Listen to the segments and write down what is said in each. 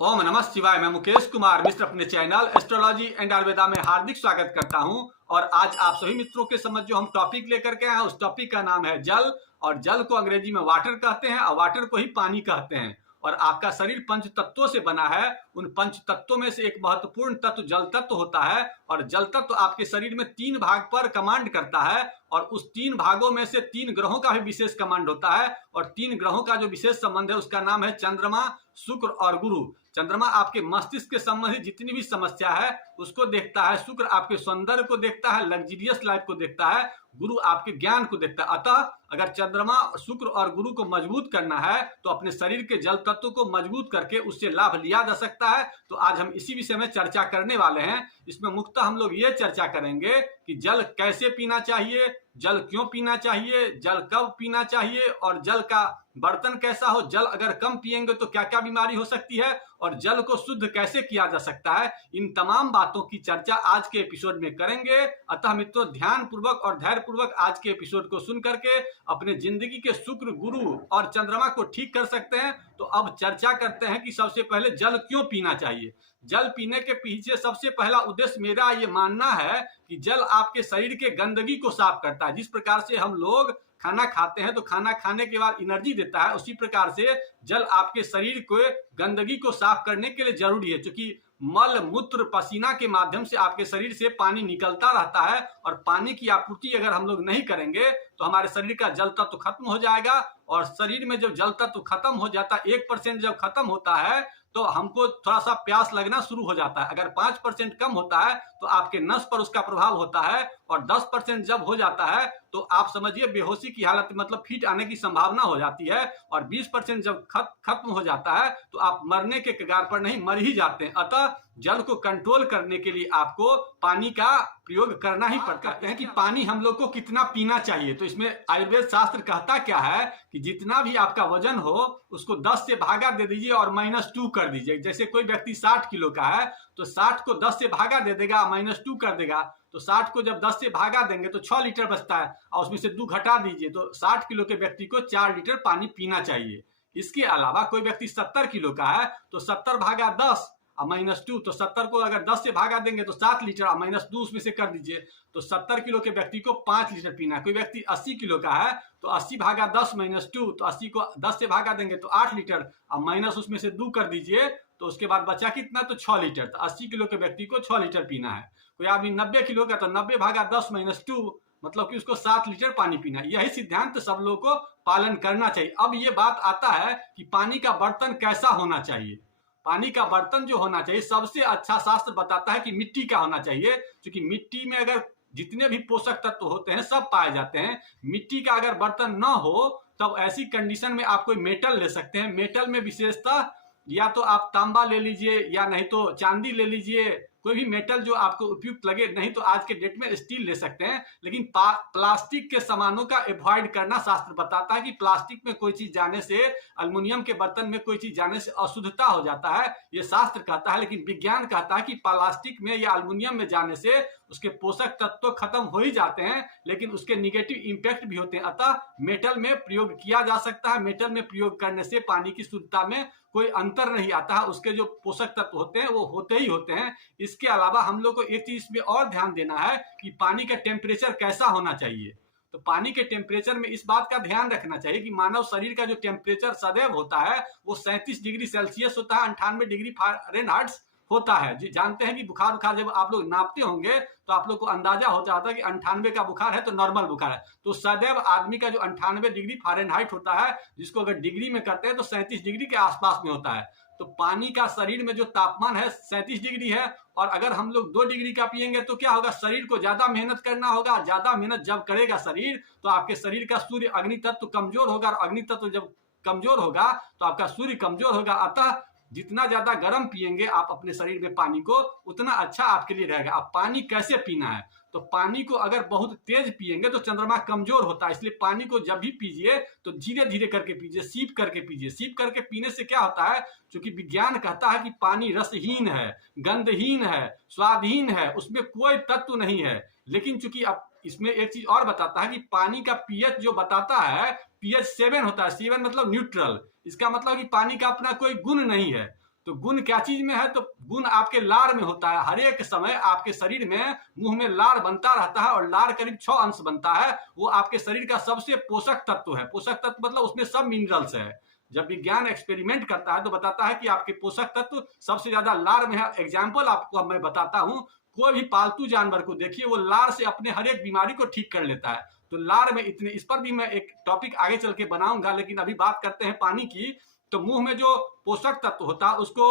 ओम नमः शिवाय। मैं मुकेश कुमार मिश्र अपने चैनल एस्ट्रोलॉजी एंड आयुर्वेदा में हार्दिक स्वागत करता हूं। और आज आप सभी मित्रों के समझ जो हम टॉपिक लेकर के आए हैं उस टॉपिक का नाम है जल। और जल को अंग्रेजी में वाटर कहते हैं और वाटर को ही पानी कहते हैं। और आपका शरीर पंच तत्वों से बना है। उन पंच तत्वों में से एक महत्वपूर्ण तत्व जल तत्व होता है। और जल तत्व आपके शरीर में 3 भाग पर कमांड करता है। और उस 3 भागों में से 3 ग्रहों का भी विशेष कमांड होता है। और 3 ग्रहों का जो विशेष संबंध है उसका नाम है चंद्रमा, शुक्र और गुरु। चंद्रमा आपके मस्तिष्क के संबंधित जितनी भी समस्या है उसको देखता है। शुक्र आपके सौंदर्य को देखता है, लग्जरियस लाइफ को देखता है। गुरु आपके ज्ञान को देखता है। अतः अगर चंद्रमा, शुक्र और गुरु को मजबूत करना है तो अपने शरीर के जल तत्व को मजबूत करके उससे लाभ लिया जा सकता है। तो आज हम इसी विषय में चर्चा करने वाले हैं। इसमें मुख्यतः हम लोग ये चर्चा करेंगे कि जल कैसे पीना चाहिए, जल क्यों पीना चाहिए, जल कब पीना चाहिए और जल का बर्तन कैसा हो, जल अगर कम पिएंगे तो क्या क्या बीमारी हो सकती है और जल को शुद्ध कैसे किया जा सकता है। इन तमाम बातों की चर्चा आज के एपिसोड में करेंगे। अतः मित्रों, ध्यान पूर्वक और धैर्य पूर्वक आज के एपिसोड को सुन करके अपने जिंदगी के शुक्र, गुरु और चंद्रमा को ठीक कर सकते हैं। तो अब चर्चा करते हैं कि सबसे पहले जल क्यों पीना चाहिए। जल पीने के पीछे सबसे पहला उद्देश्य मेरा ये मानना है कि जल आपके शरीर के गंदगी को साफ करता है। जिस प्रकार से हम लोग खाना खाते हैं तो खाना खाने के बाद एनर्जी देता है, उसी प्रकार से जल आपके शरीर को गंदगी को साफ करने के लिए जरूरी है। क्योंकि मल, मूत्र, पसीना के माध्यम से आपके शरीर से पानी निकलता रहता है और पानी की आपूर्ति अगर हम लोग नहीं करेंगे तो हमारे शरीर का जल तत्व खत्म हो जाएगा। और शरीर में जब जल तत्व खत्म हो जाता है, 1% जब खत्म होता है तो हमको थोड़ा सा प्यास लगना शुरू हो जाता है। अगर 5% कम होता है तो आपके नस पर उसका प्रभाव होता है। और 10% जब हो जाता है तो आप समझिए बेहोशी की हालत, मतलब फिट आने की संभावना हो जाती है। और 20% जब खत्म हो जाता है तो आप मरने के कगार पर नहीं, मर ही जाते हैं। अतः जल को कंट्रोल करने के लिए आपको पानी का प्रयोग करना ही पड़ता है कि पानी हम लोग को कितना पीना चाहिए। तो इसमें आयुर्वेद शास्त्र कहता क्या है कि जितना भी आपका वजन हो उसको 10 से भागा दे दीजिए और -2 कर दीजिए। जैसे कोई व्यक्ति 60 किलो का है तो 60 को 10 से भागा दे देगा, -2 कर देगा। तो 60 को जब 10 से भागा देंगे तो 6 लीटर बचता है और उसमें से 2 घटा दीजिए तो 60 किलो के व्यक्ति को 4 लीटर पानी पीना चाहिए। इसके अलावा कोई व्यक्ति 70 किलो का है तो 70 भागा 10 और -2, तो 70 को अगर 10 से भागा देंगे तो 7 लीटर और -2 उसमें से कर दीजिए तो 70 किलो के व्यक्ति को 5 लीटर पीना है। कोई व्यक्ति 80 किलो का है तो 80 भागा 10 -2, तो 80 को 10 से भागा देंगे तो 8 लीटर और माइनस उसमें से 2 कर दीजिए तो उसके बाद बचा कितना, तो 6 लीटर। तो 80 किलो के व्यक्ति को 6 लीटर पीना है। कोई आदमी 90 किलो का तो 90 भागा 10 -2, मतलब कि उसको 7 लीटर पानी पीना है। यही सिद्धांत सब लोगों को पालन करना चाहिए। अब ये बात आता है कि पानी का बर्तन कैसा होना चाहिए। पानी का बर्तन जो होना चाहिए, सबसे अच्छा शास्त्र बताता है कि मिट्टी का होना चाहिए। क्योंकि मिट्टी में अगर जितने भी पोषक तत्व होते हैं सब पाए जाते हैं। मिट्टी का अगर बर्तन ना हो तब ऐसी कंडीशन में आप कोई मेटल ले सकते हैं। मेटल में विशेषतः या तो आप तांबा ले लीजिए या नहीं तो चांदी ले लीजिए, कोई भी मेटल जो आपको उपयुक्त लगे। नहीं तो आज के डेट में स्टील ले सकते हैं। लेकिन प्लास्टिक के सामानों का अवॉइड करना शास्त्र बताता है कि प्लास्टिक में कोई चीज जाने से, अल्युमिनियम के बर्तन में कोई चीज जाने से अशुद्धता हो जाता है, ये शास्त्र कहता है। लेकिन विज्ञान कहता है कि प्लास्टिक में या अल्युमिनियम में जाने से उसके पोषक तत्व खत्म हो ही जाते हैं लेकिन उसके निगेटिव इंपैक्ट भी होते हैं। अतः मेटल में प्रयोग किया जा सकता है। मेटल में प्रयोग करने से पानी की शुद्धता में कोई अंतर नहीं आता है। उसके जो पोषक तत्व होते हैं वो होते ही होते हैं। इसके अलावा हम लोग को एक चीज में और ध्यान देना है कि पानी का टेम्परेचर कैसा होना चाहिए। तो पानी के टेम्परेचर में इस बात का ध्यान रखना चाहिए कि मानव शरीर का जो टेम्परेचर सदैव होता है वो 37 डिग्री सेल्सियस होता है, 98 डिग्री फ़ारेनहाइट होता है। जी जानते हैं कि बुखार जब आप लोग नापते होंगे तो आप लोग को अंदाजा हो जाता है कि 98 का बुखार है तो नॉर्मल बुखार है। तो सदैव आदमी का जो 98 डिग्री फ़ारेनहाइट होता है, जिसको अगर डिग्री में करते हैं तो 37 डिग्री के आसपास में होता है। तो पानी का शरीर में जो तापमान है 37 डिग्री है। और अगर हम लोग 2 डिग्री का पिएंगे तो क्या होगा, शरीर को ज्यादा मेहनत करना होगा। ज्यादा मेहनत जब करेगा शरीर तो आपके शरीर का सूर्य अग्नि तत्व कमजोर होगा और अग्नि तत्व जब कमजोर होगा तो आपका सूर्य कमजोर होगा। अतः जितना ज्यादा गर्म पिएंगे आप अपने शरीर में पानी को, उतना अच्छा आपके लिए रहेगा। अब पानी कैसे पीना है, तो पानी को अगर बहुत तेज पिएंगे तो चंद्रमा कमजोर होता है। इसलिए पानी को जब भी पीजिए तो धीरे धीरे करके पीजिए, सीप करके पीजिए। सीप करके पीने से क्या होता है, क्योंकि विज्ञान कहता है कि पानी रसहीन है, गंधहीन है, स्वादहीन है, उसमें कोई तत्व नहीं है। लेकिन चूंकि अब इसमें एक चीज और बताता है कि पानी का पीएच जो बताता है, पीएच 7 होता है। 7 मतलब न्यूट्रल। इसका मतलब कि पानी का अपना कोई गुण नहीं है। तो गुण क्या चीज में है? तो गुण आपके लार में होता है। हर एक समय आपके शरीर में मुंह में लार बनता रहता है और लार करीब 6 अंश बनता है। वो आपके शरीर का सबसे पोषक तत्व है। पोषक तत्व मतलब उसमें सब मिनरल्स है। जब विज्ञान एक्सपेरिमेंट करता है तो बताता है कि आपके पोषक तत्व सबसे ज्यादा लार में है। एग्जाम्पल आपको मैं बताता हूं, कोई भी पालतू जानवर को देखिए, वो लार से अपने हर एक बीमारी को ठीक कर लेता है। तो लार में इतने, इस पर भी मैं एक टॉपिक आगे चल के बनाऊंगा, लेकिन अभी बात करते हैं पानी की। तो मुंह में जो पोषक तत्व होता है उसको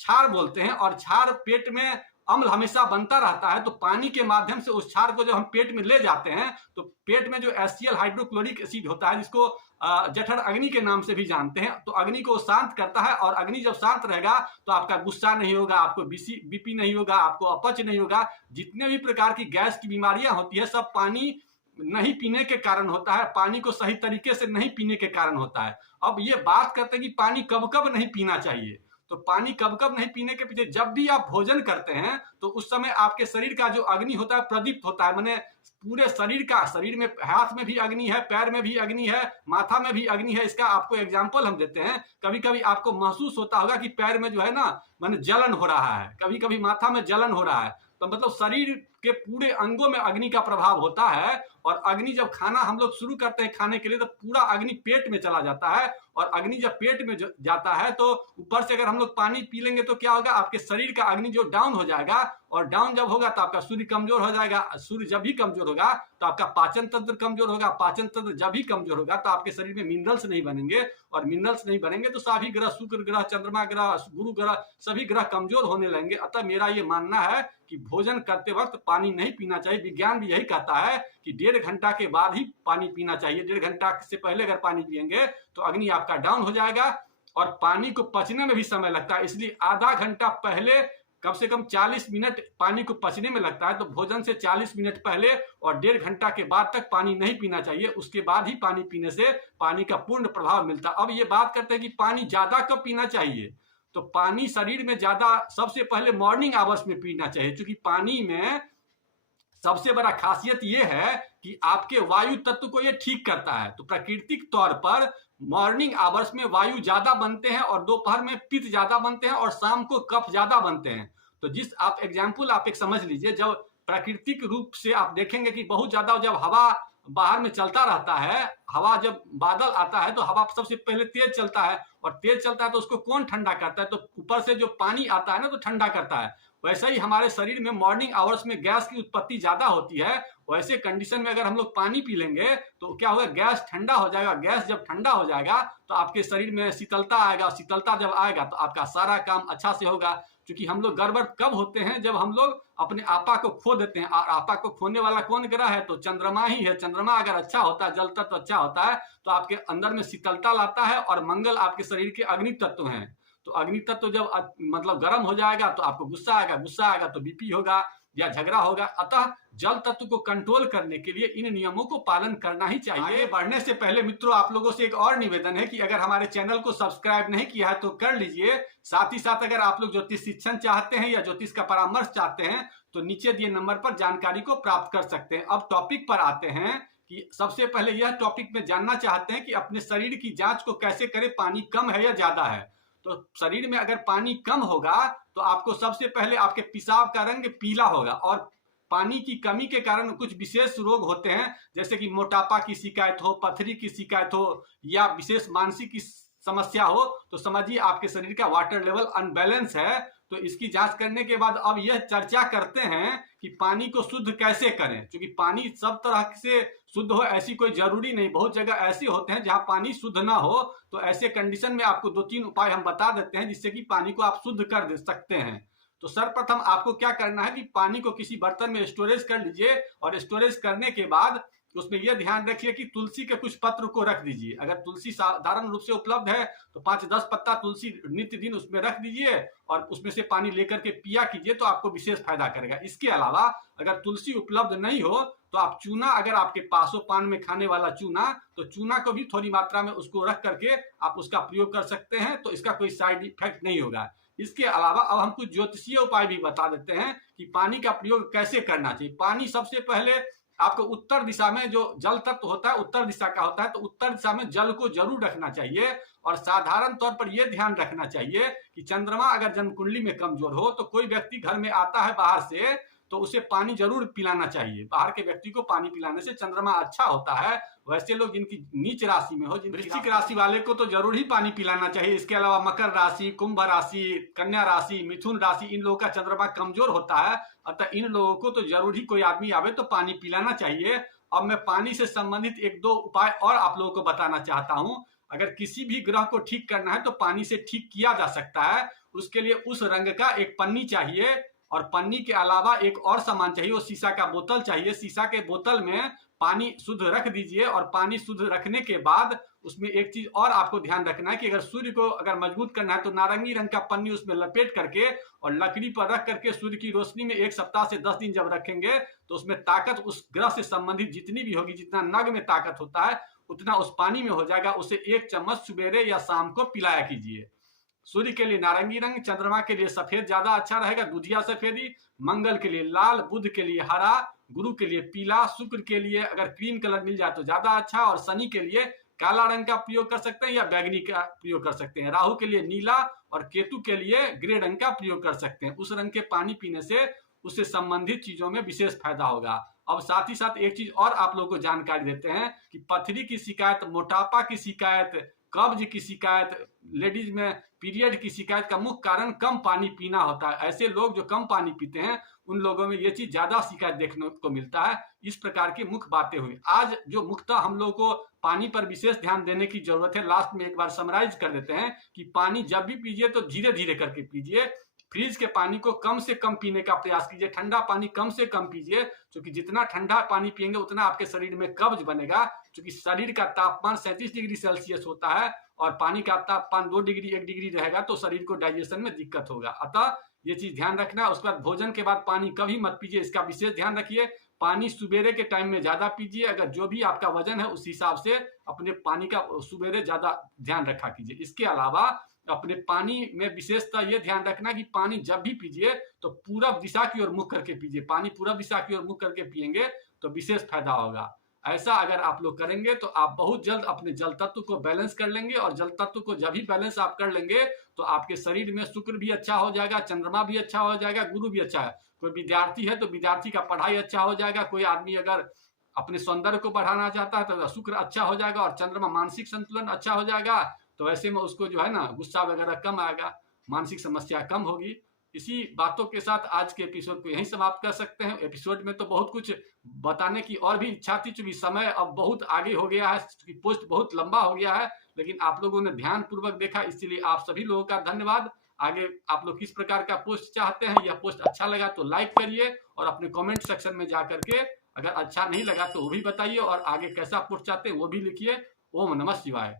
क्षार बोलते हैं, और क्षार पेट में अम्ल हमेशा बनता रहता है। तो पानी के माध्यम से उस क्षार को जब हम पेट में ले जाते हैं तो पेट में जो HCl हाइड्रोक्लोरिक एसिड होता है, जिसको जठर अग्नि के नाम से भी जानते हैं, तो अग्नि को शांत करता है। और अग्नि जब शांत रहेगा तो आपका गुस्सा नहीं होगा, आपको बीपी नहीं होगा, आपको अपच नहीं होगा। जितने भी प्रकार की गैस की बीमारियां होती है सब पानी नहीं पीने के कारण होता है, पानी को सही तरीके से नहीं पीने के कारण होता है। अब ये बात करते हैं कि पानी कब कब नहीं पीना चाहिए। तो पानी कब कब नहीं पीने के पीछे, जब भी आप भोजन करते हैं तो उस समय आपके शरीर का जो अग्नि होता है प्रदीप्त होता है। माने पूरे शरीर का, शरीर में हाथ में भी अग्नि है, पैर में भी अग्नि है, माथा में भी अग्नि है। इसका आपको एग्जांपल हम देते हैं। कभी कभी आपको महसूस होता होगा कि पैर में जो है ना माने जलन हो रहा है, कभी कभी माथा में जलन हो रहा है। तो मतलब शरीर के पूरे अंगों में अग्नि का प्रभाव होता है। और अग्नि जब खाना हम लोग शुरू करते हैं खाने के लिए तो पूरा अग्नि पेट में चला जाता है। और अग्नि जब पेट में जाता है तो ऊपर से अगर हम लोग पानी पी लेंगे तो क्या होगा, आपके शरीर का अग्नि जो डाउन हो जाएगा। और डाउन जब होगा तो आपका सूर्य कमजोर हो जाएगा। सूर्य जब भी कमजोर होगा तो आपका पाचन तंत्र कमजोर होगा। पाचन तंत्र जब भी कमजोर होगा तो आपके शरीर में मिनरल्स नहीं बनेंगे। और मिनरल्स नहीं बनेंगे तो सभी ग्रह, शुक्र ग्रह, चंद्रमा ग्रह, गुरु ग्रह, सभी ग्रह कमजोर होने लगेंगे। अतः मेरा ये मानना है कि भोजन करते वक्त पानी नहीं पीना चाहिए। विज्ञान भी यही कहता है कि 1.5 घंटा के बाद ही पानी पीना चाहिए। 1.5 घंटा से पहले अगर पानी पिएंगे तो अग्नि आपका डाउन हो जाएगा। और पानी को पचने में भी समय लगता है, इसलिए आधा घंटा पहले कम से कम 40 मिनट पानी को पचने में लगता है। तो भोजन से 40 मिनट पहले और 1.5 घंटा के बाद तक पानी नहीं पीना चाहिए। उसके बाद ही पानी पीने से पानी का पूर्ण प्रभाव मिलता है। अब ये बात करते हैं कि पानी ज्यादा कब पीना चाहिए। तो पानी शरीर में ज्यादा सबसे पहले मॉर्निंग आवर्स में पीना चाहिए, क्योंकि पानी में सबसे बड़ा खासियत यह है कि आपके वायु तत्व को यह ठीक करता है। तो प्राकृतिक तौर पर मॉर्निंग आवर्स में वायु ज्यादा बनते हैं और दोपहर में पित्त ज्यादा बनते हैं और शाम को कफ ज्यादा बनते हैं। तो जिस आप एग्जाम्पल आप एक समझ लीजिए, जब प्राकृतिक रूप से आप देखेंगे कि बहुत ज्यादा जब हवा बाहर में चलता रहता है, हवा जब बादल आता है तो हवा सबसे पहले तेज चलता है। और तेज चलता है तो उसको कौन ठंडा करता है? तो ऊपर से जो पानी आता है ना तो ठंडा करता है। वैसे ही हमारे शरीर में मॉर्निंग आवर्स में गैस की उत्पत्ति ज्यादा होती है। वैसे कंडीशन में अगर हम लोग पानी पी लेंगे तो क्या होगा, गैस ठंडा हो जाएगा। गैस जब ठंडा हो जाएगा तो आपके शरीर में शीतलता आएगा। शीतलता जब आएगा तो आपका सारा काम अच्छा से होगा। क्योंकि हम लोग गड़बड़ कब होते हैं, जब हम लोग अपने आपा को खो देते हैं। और आपा को खोने वाला कौन ग्रह है? तो चंद्रमा ही है। चंद्रमा अगर अच्छा होता है, जल तत्व अच्छा होता है तो आपके अंदर में शीतलता लाता है। और मंगल आपके शरीर के अग्नि तत्व हैं। तो अग्नि तत्व जब मतलब गर्म हो जाएगा तो आपको गुस्सा आएगा, गुस्सा आएगा तो बीपी होगा या झगड़ा होगा। अतः जल तत्व को कंट्रोल करने के लिए इन नियमों को पालन करना ही चाहिए। आगे बढ़ने से पहले मित्रों, आप लोगों से एक और निवेदन है कि अगर हमारे चैनल को सब्सक्राइब नहीं किया है तो कर लीजिए। साथ ही साथ अगर आप लोग ज्योतिष शिक्षण चाहते हैं या ज्योतिष का परामर्श चाहते हैं तो नीचे दिए नंबर पर जानकारी को प्राप्त कर सकते हैं। अब टॉपिक पर आते हैं कि सबसे पहले यह टॉपिक में जानना चाहते हैं कि अपने शरीर की जांच को कैसे करें, पानी कम है या ज्यादा है। तो शरीर में अगर पानी कम होगा तो आपको सबसे पहले आपके पेशाब का रंग पीला होगा। और पानी की कमी के कारण कुछ विशेष रोग होते हैं, जैसे कि मोटापा की शिकायत हो, पथरी की शिकायत हो या विशेष मानसिक समस्या हो, तो समझिए आपके शरीर का वाटर लेवल अनबैलेंस है। तो इसकी जांच करने के बाद अब यह चर्चा करते हैं कि पानी को शुद्ध कैसे करें। क्योंकि पानी सब तरह से शुद्ध हो ऐसी कोई जरूरी नहीं। बहुत जगह ऐसे होते हैं जहां पानी शुद्ध ना हो। तो ऐसे कंडीशन में आपको 2-3 उपाय हम बता देते हैं जिससे कि पानी को आप शुद्ध कर सकते हैं। तो सर्वप्रथम आपको क्या करना है कि पानी को किसी बर्तन में स्टोरेज कर लीजिए। और स्टोरेज करने के बाद उसमें यह ध्यान रखिए कि तुलसी के कुछ पत्र को रख दीजिए। अगर तुलसी साधारण रूप से उपलब्ध है तो 5-10 पत्ता तुलसी नित्य दिन उसमें रख दीजिए और उसमें से पानी लेकर के पिया कीजिए, तो आपको विशेष फायदा करेगा। इसके अलावा अगर तुलसी उपलब्ध नहीं हो तो आप चूना, अगर आपके पास हो पान में खाने वाला चूना, तो चूना को भी थोड़ी मात्रा में उसको रख करके आप उसका प्रयोग कर सकते हैं। तो इसका कोई साइड इफेक्ट नहीं होगा। इसके अलावा अब हम कुछ ज्योतिषीय उपाय भी बता देते हैं कि पानी का प्रयोग कैसे करना चाहिए। पानी सबसे पहले आपको उत्तर दिशा में जो जल तत्व होता है उत्तर दिशा का होता है, तो उत्तर दिशा में जल को जरूर रखना चाहिए। और साधारण तौर पर यह ध्यान रखना चाहिए कि चंद्रमा अगर जन्म कुंडली में कमजोर हो तो कोई व्यक्ति घर में आता है बाहर से तो उसे पानी जरूर पिलाना चाहिए। बाहर के व्यक्ति को पानी पिलाने से चंद्रमा अच्छा होता है। वैसे लोग जिनकी नीच राशि में हो, वृश्चिक राशि वाले को तो जरूर ही पानी पिलाना चाहिए। इसके अलावा मकर राशि, कुंभ राशि, कन्या राशि, मिथुन राशि, इन लोगों का चंद्रमा कमजोर होता है, अतः इन लोगों को तो जरूर ही कोई आदमी आवे तो पानी पिलाना चाहिए। अब मैं पानी से संबंधित एक दो उपाय और आप लोगों को बताना चाहता हूँ। अगर किसी भी ग्रह को ठीक करना है तो पानी से ठीक किया जा सकता है। उसके लिए उस रंग का एक पन्नी चाहिए और पन्नी के अलावा एक और सामान चाहिए, वो शीशा का बोतल चाहिए। शीशा के बोतल में पानी शुद्ध रख दीजिए और पानी शुद्ध रखने के बाद उसमें एक चीज और आपको ध्यान रखना है कि अगर सूर्य को अगर मजबूत करना है तो नारंगी रंग का पन्नी उसमें लपेट करके और लकड़ी पर रख करके सूर्य की रोशनी में 1 सप्ताह से 10 दिन जब रखेंगे तो उसमें ताकत उस ग्रह से संबंधित जितनी भी होगी, जितना नग में ताकत होता है उतना उस पानी में हो जाएगा। उसे 1 चम्मच सवेरे या शाम को पिलाया कीजिए। सूर्य के लिए नारंगी रंग, चंद्रमा के लिए सफेद ज्यादा अच्छा रहेगा, दूधिया सफेदी, मंगल के लिए लाल, बुध के लिए हरा, गुरु के लिए पीला, शुक्र के लिए अगर क्रीम कलर मिल जाए तो ज्यादा अच्छा, और शनि के लिए काला रंग का प्रयोग कर सकते हैं या बैगनी का प्रयोग कर सकते हैं। राहु के लिए नीला और केतु के लिए ग्रे रंग का प्रयोग कर सकते हैं। उस रंग के पानी पीने से उससे संबंधित चीजों में विशेष फायदा होगा। अब साथ ही साथ एक चीज और आप लोगों को जानकारी देते हैं कि पथरी की शिकायत, मोटापा की शिकायत, कब्ज की शिकायत, लेडीज में पीरियड की शिकायत का मुख्य कारण कम पानी पीना होता है। ऐसे लोग जो कम पानी पीते हैं उन लोगों में ये चीज ज्यादा शिकायत देखने को मिलता है। इस प्रकार की मुख्य बातें हुई आज जो मुख्यतः हम लोग को पानी पर विशेष ध्यान देने की जरूरत है। लास्ट में एक बार समराइज कर देते हैं कि पानी जब भी पीजिए तो धीरे धीरे करके पीजिए। फ्रिज के पानी को कम से कम पीने का प्रयास कीजिए, ठंडा पानी कम से कम पीजिए, क्योंकि जितना ठंडा पानी पिएंगे उतना आपके शरीर में कब्ज बनेगा। क्योंकि शरीर का तापमान 37 डिग्री सेल्सियस होता है और पानी का तापमान 2 डिग्री 1 डिग्री रहेगा तो शरीर को डाइजेशन में दिक्कत होगा। अतः ये चीज ध्यान रखना। उसके बाद भोजन के बाद पानी कभी मत पीजिए, इसका विशेष ध्यान रखिए। पानी सुबेरे के टाइम में ज्यादा पीजिए। अगर जो भी आपका वजन है उस हिसाब से अपने पानी का सुबेरे ज्यादा ध्यान रखा कीजिए। इसके अलावा अपने पानी में विशेषतः ये ध्यान रखना कि पानी जब भी पीजिए तो पूरब दिशा की ओर मुख करके पीजिए। पानी पूरब दिशा की ओर मुख करके पिएंगे तो विशेष फायदा होगा। ऐसा अगर आप लोग करेंगे तो आप बहुत जल्द अपने जल तत्व को बैलेंस कर लेंगे, और जल तत्व को जब भी बैलेंस आप कर लेंगे तो आपके शरीर में शुक्र भी अच्छा हो जाएगा, चंद्रमा भी अच्छा हो जाएगा, गुरु भी अच्छा है। कोई विद्यार्थी है तो विद्यार्थी का पढ़ाई अच्छा हो जाएगा। कोई आदमी अगर अपने सौंदर्य को बढ़ाना चाहता है तो शुक्र अच्छा हो जाएगा और चंद्रमा मानसिक संतुलन अच्छा हो जाएगा। तो ऐसे में उसको जो है ना गुस्सा वगैरह कम आएगा, मानसिक समस्या कम होगी। इसी बातों के साथ आज के एपिसोड को यहीं समाप्त कर सकते हैं। एपिसोड में तो बहुत कुछ बताने की और भी इच्छा थी, चूंकि समय अब बहुत आगे हो गया है, चूंकि पोस्ट बहुत लंबा हो गया है, लेकिन आप लोगों ने ध्यान पूर्वक देखा, इसलिए आप सभी लोगों का धन्यवाद। आगे आप लोग किस प्रकार का पोस्ट चाहते हैं, यह पोस्ट अच्छा लगा तो लाइक करिए और अपने कमेंट सेक्शन में जा करके अगर अच्छा नहीं लगा तो वो भी बताइए, और आगे कैसा पोस्ट चाहते हैं वो भी लिखिए। ओम नमः शिवाय।